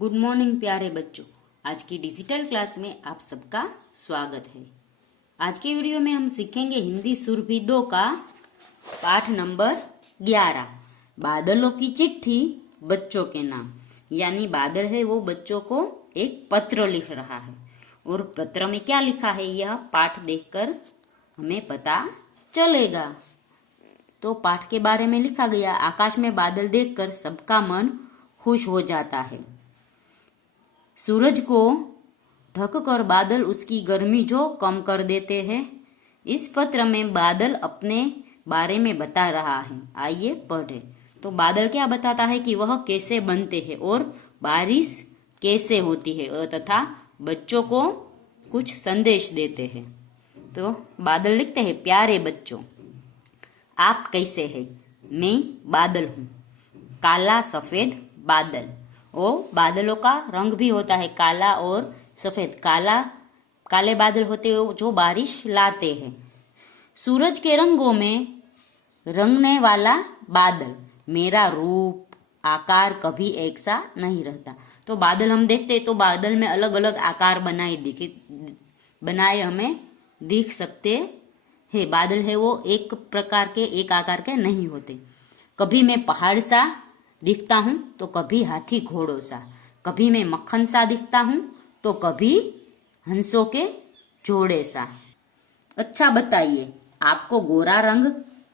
Good morning प्यारे बच्चों। आज की डिजिटल क्लास में आप सबका स्वागत है। आज के वीडियो में हम सीखेंगे हिंदी सुरभि 2 का पाठ नंबर 11, बादलों की चिट्ठी बच्चों के नाम। यानी बादल है वो बच्चों को एक पत्र लिख रहा है और पत्र में क्या लिखा है यह पाठ देखकर हमें पता चलेगा। तो पाठ के बारे में लिखा गया, आकाश में बादल देखकर सबका मन खुश हो जाता है। सूरज को ढककर बादल उसकी गर्मी जो कम कर देते हैं। इस पत्र में बादल अपने बारे में बता रहा है, आइए पढ़े। तो बादल क्या बताता है कि वह कैसे बनते हैं और बारिश कैसे होती है तथा बच्चों को कुछ संदेश देते हैं। तो बादल लिखते हैं, प्यारे बच्चों आप कैसे हैं? मैं बादल हूँ, काला सफेद बादल। और बादलों का रंग भी होता है काला और सफेद। काले बादल होते हैं जो बारिश लाते हैं। सूरज के रंगों में रंगने वाला बादल, मेरा रूप आकार कभी एक सा नहीं रहता। तो बादल हम देखते हैं तो बादल में अलग अलग आकार बनाए हमें दिख सकते हैं। बादल है वो एक प्रकार के एक आकार के नहीं होते। कभी मैं पहाड़ सा दिखता हूं तो कभी हाथी घोड़ों सा, कभी मैं मक्खन सा दिखता हूं तो कभी हंसों के जोड़े सा। अच्छा बताइए, आपको गोरा रंग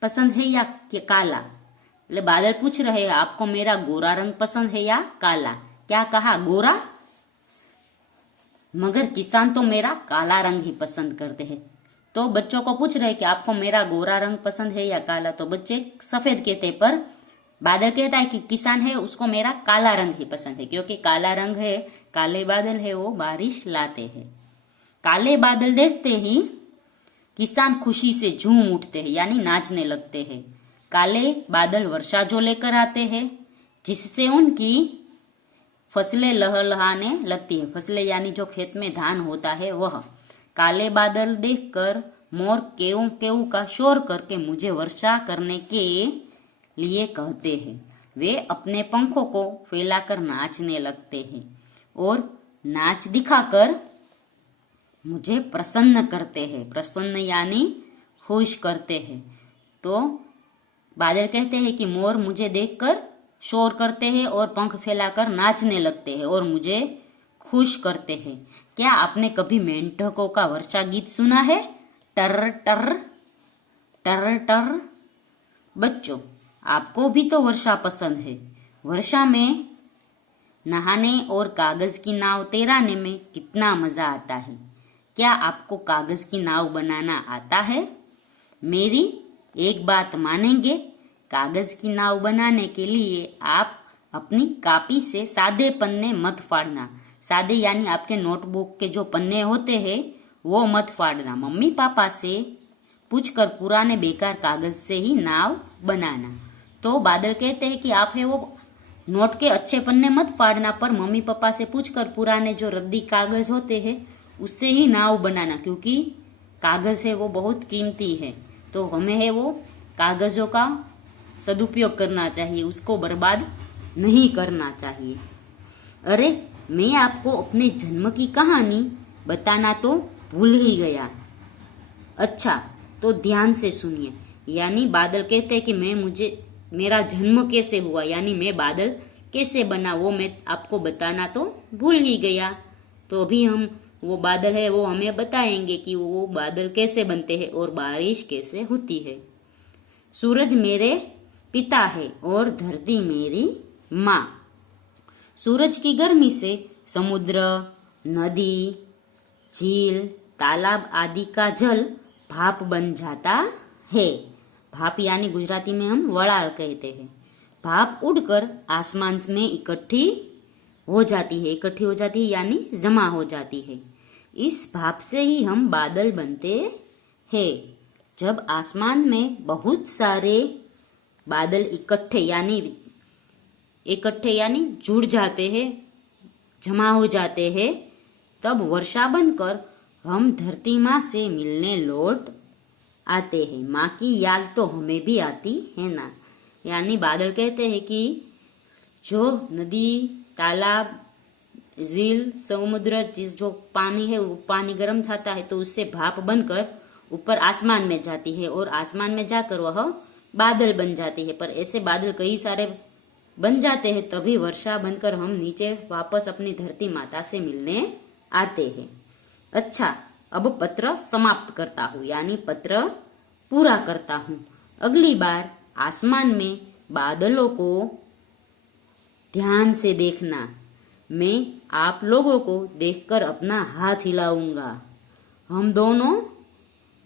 पसंद है या काला? मतलब बादल पूछ रहे हैं आपको मेरा गोरा रंग पसंद है या काला? क्या कहा? गोरा। मगर किसान तो मेरा काला रंग ही पसंद करते हैं। तो बच्चों को पूछ रहे कि आपको मेरा गोरा रंग पसंद है या काला? तो बच्चे सफेद कहते, पर बादल कहता है कि किसान है उसको मेरा काला रंग ही पसंद है, क्योंकि काला रंग है, काले बादल है वो बारिश लाते हैं। काले बादल देखते ही किसान खुशी से झूम उठते हैं, यानी नाचने लगते हैं। काले बादल वर्षा जो लेकर आते हैं जिससे उनकी फसलें लहलहाने लगती है। फसलें यानी जो खेत में धान होता है वह। काले बादल देखकर मोर केऊ केऊ का शोर करके मुझे वर्षा करने के लिए कहते हैं। वे अपने पंखों को फैलाकर नाचने लगते हैं और नाच दिखाकर मुझे प्रसन्न करते हैं। प्रसन्न यानी खुश करते हैं। तो बादल कहते हैं कि मोर मुझे देखकर शोर करते हैं और पंख फैलाकर नाचने लगते हैं और मुझे खुश करते हैं। क्या आपने कभी मेंढकों का वर्षा गीत सुना है? टर टर टर टर। बच्चों आपको भी तो वर्षा पसंद है। वर्षा में नहाने और कागज की नाव तैराने में कितना मजा आता है। क्या आपको कागज की नाव बनाना आता है? मेरी एक बात मानेंगे, कागज की नाव बनाने के लिए आप अपनी कॉपी से सादे पन्ने मत फाड़ना। सादे यानी आपके नोटबुक के जो पन्ने होते हैं वो मत फाड़ना। मम्मी पापा से पूछकर पुराने बेकार कागज से ही नाव बनाना। तो बादल कहते हैं कि आप है वो नोट के अच्छे पन्ने मत फाड़ना, पर मम्मी पापा से पूछकर पुराने जो रद्दी कागज होते हैं उससे ही नाव बनाना, क्योंकि कागज है वो बहुत कीमती है। तो हमें है वो कागजों का सदुपयोग करना चाहिए, उसको बर्बाद नहीं करना चाहिए। अरे मैं आपको अपने जन्म की कहानी बताना तो भूल ही गया। अच्छा तो ध्यान से सुनिए। यानी बादल कहते हैं कि मेरा जन्म कैसे हुआ, यानी मैं बादल कैसे बना वो मैं आपको बताना तो भूल ही गया। तो अभी हम वो बादल है वो हमें बताएंगे कि वो बादल कैसे बनते हैं और बारिश कैसे होती है। सूरज मेरे पिता है और धरती मेरी माँ। सूरज की गर्मी से समुद्र, नदी, झील, तालाब आदि का जल भाप बन जाता है। भाप यानी गुजराती में हम वड़ाल कहते हैं। भाप उड़कर आसमान में इकट्ठी हो जाती है यानी जमा हो जाती है। इस भाप से ही हम बादल बनते हैं। जब आसमान में बहुत सारे बादल इकट्ठे यानी जुड़ जाते हैं, जमा हो जाते हैं, तब वर्षा बनकर हम धरती माँ से मिलने लौट आते हैं। माँ की याद तो हमें भी आती है ना। यानी बादल कहते हैं कि जो नदी, तालाब झील समुद्र जो पानी है वो पानी गर्म था है तो उससे भाप बनकर ऊपर आसमान में जाती है और आसमान में जाकर वह बादल बन जाती है। पर ऐसे बादल कई सारे बन जाते हैं तभी वर्षा बनकर हम नीचे वापस अपनी धरती माता से मिलने आते हैं। अच्छा, अब पत्र समाप्त करता हूँ, यानी पत्र पूरा करता हूँ। अगली बार आसमान में बादलों को ध्यान से देखना। मैं आप लोगों को देखकर अपना हाथ हिलाऊंगा। हम दोनों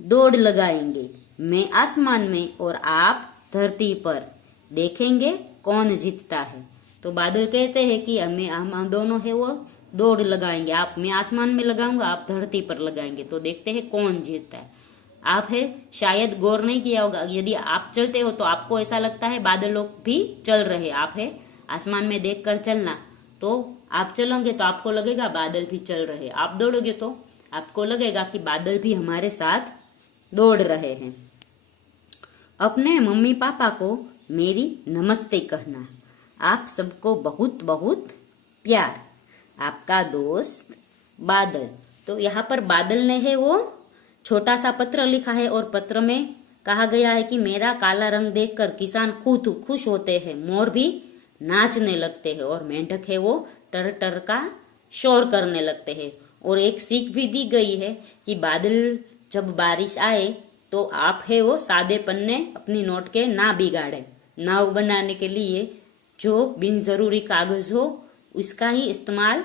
दौड़ लगाएंगे, मैं आसमान में और आप धरती पर। देखेंगे कौन जीतता है। तो बादल कहते हैं कि हम दोनों है वो दौड़ लगाएंगे, आप मैं आसमान में लगाऊंगा, आप धरती पर लगाएंगे। तो देखते हैं कौन जीतता है। आप है शायद गौर नहीं किया होगा, यदि आप चलते हो तो आपको ऐसा लगता है बादल लोग भी चल रहे। आप है आसमान में देखकर चलना, तो आप चलोगे तो आपको लगेगा बादल भी चल रहे। आप दौड़ोगे तो आपको लगेगा कि बादल भी हमारे साथ दौड़ रहे हैं। अपने मम्मी पापा को मेरी नमस्ते कहना। आप सबको बहुत बहुत प्यार। आपका दोस्त बादल। तो यहाँ पर बादल ने है वो छोटा सा पत्र लिखा है और पत्र में कहा गया है कि मेरा काला रंग देखकर किसान खुश होते हैं, मोर भी नाचने लगते हैं और मेंढक है वो टर टर का शोर करने लगते हैं। और एक सीख भी दी गई है कि बादल जब बारिश आए तो आप है वो सादे पन्ने अपनी नोट के ना बिगाड़े। नाव बनाने के लिए जो बिन जरूरी कागज हो उसका ही इस्तेमाल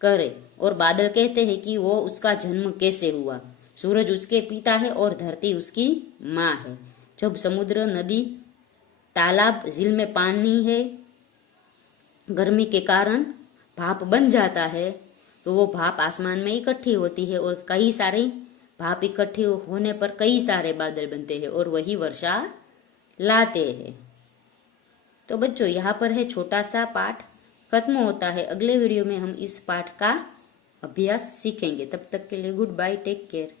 करे। और बादल कहते हैं कि वो उसका जन्म कैसे हुआ। सूरज उसके पिता है और धरती उसकी माँ है। जब समुद्र, नदी, तालाब, झील में पानी है, गर्मी के कारण भाप बन जाता है तो वो भाप आसमान में इकट्ठी होती है और कई सारी भाप इकट्ठी होने पर कई सारे बादल बनते हैं और वही वर्षा लाते हैं। तो बच्चों यहाँ पर है छोटा सा पाठ खत्म होता है। अगले वीडियो में हम इस पाठ का अभ्यास सीखेंगे। तब तक के लिए गुड बाय, टेक केयर।